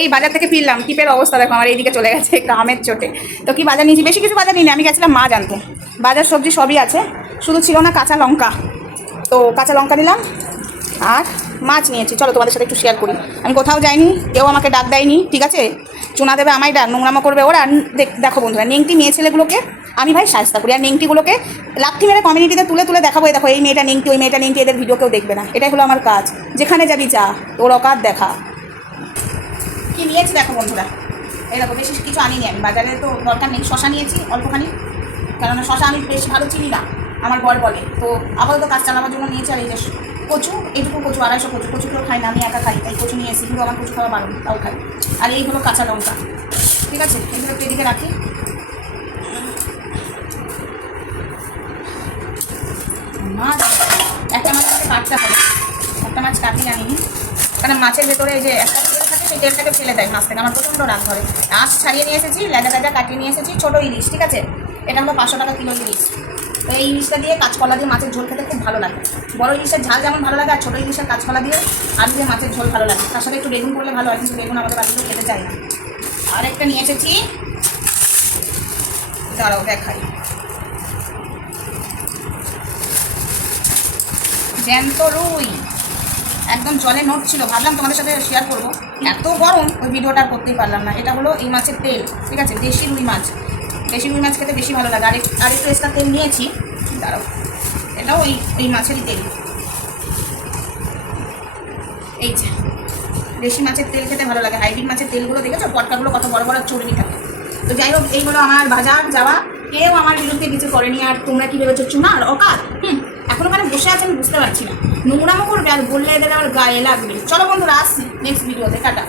এই বাজার থেকে ফিরলাম, টিপের অবস্থা দেখো আমার এইদিকে চলে গেছে কামের চোটে। তো কি বাজার নিয়েছি, বেশি কিছু বাজার নিই, আমি গেছিলাম মাছ আনতে। বাজার সবজি সবই আছে, শুধু ছিল না কাঁচা লঙ্কা। তো কাঁচা লঙ্কা নিলাম আর মাছ নিয়েছি। চলো তোমাদের সাথে একটু শেয়ার করি। আমি কোথাও যাইনি, কেউ আমাকে ডাক দেয়নি, ঠিক আছে? চুনা দেবে আমায় ডাক, নোংরামো করবে ওরা। দেখো বন্ধুরা, নেংটি মেয়ে ছেলেগুলোকে আমি ভাই সাহায্য করি, আর নেংটিগুলোকে লাথি মেরে কমিউনিটিতে তুলে তুলে দেখাবো, দেখো এই মেয়েটা নেংটি, ওই মেয়েটা নেংটি, এদের ভিডিও কেউ দেখবে না। এটাই হলো আমার কাজ। যেখানে যাবি যা, তোর অকাত দেখা। কি নিয়েছি দেখো বন্ধুরা, এই দেখো, বেশি কিছু আনিনি আমি, বাজারে তো দরকার নেই। শশা নিয়েছি অল্পখানি, কেননা শশা আমি বেশ ভালো চিনি না, আমার বর বলে। তো আপাতত কাজ চালাবার জন্য নিয়েছি। আর এই যে কচু, এইটুকু কচু, 250 কচু। কচুগুলো খাই না, আমি একা খাই, তাই কচু নিয়েছি, কিন্তু আমার কচু খাওয়া বারণ, তাও খাই। আর এই হলো কাঁচা লঙ্কা, ঠিক আছে? এগুলো এদিকে রাখি। মাছ একটা মাছকে কাটতে হবে, একটা মাছ কাটি আনিনি, কারণ মাছের ভেতরে এই যে একটা তেল থাকে, সেই তেলটাকে ফেলে দেয় মাছ থেকে। আমার প্রচণ্ড রাগ ধরে। আঁশ ছাড়িয়ে নিয়ে এসেছি, লেজা লেজা কাটিয়ে নিয়ে এসেছি। ছোটো ইলিশ, ঠিক আছে? এটা হলো 500 টাকা কিলো ইলিশ। তো এই ইলিশটা দিয়ে কাঁচকলা দিয়ে মাছের ঝোল খেতে খুব ভালো লাগে। বড় ইলিশের ঝাল যেমন ভালো লাগে, আর ছোটো ইলিশের কাঁচকলা দিয়ে আলু দিয়ে মাছের ঝোল ভালো লাগে। তার সাথে একটু বেগুন করলে ভালো হয়, কিন্তু বেগুন আমাদের বাড়িতে খেতে চাই না। আর একটা নিয়ে এসেছি, দাঁড়াও দেখাই, জ্যান্ত রুই, একদম জলে নোট ছিল, ভাবলাম তোমাদের সাথে শেয়ার করবো। এত গরম ওই ভিডিওটা করতেই পারলাম না। এটা হলো এই মাছের তেল, ঠিক আছে? দেশি রুই মাছ। দেশি রুই মাছ খেতে বেশি ভালো লাগে। আর একটু এক্সট্রা তেল নিয়েছি, দাঁড়াও, এটাও এই মাছেরই তেল। এই যে দেশি মাছের তেল খেতে ভালো লাগে। হাইব্রিড মাছের তেলগুলো দেখেছো, পটকাগুলো কত বড় বড় চর্বি থাকে। তো যাই হোক, এইগুলো আমার বাজার যাওয়া, কেউ আমার বিরুদ্ধে কিছু করেনি। আর তোমরা কী ভেবেছো, চুনা আর অকাত? এখন ওখানে বসে আছে, আমি বুঝতে পারছি না। নোংরামো করবে আর বললে এদের আমার গায়ে লাগবে। চলো বন্ধুরা, আসছি নেক্সট ভিডিওতে, টাটা।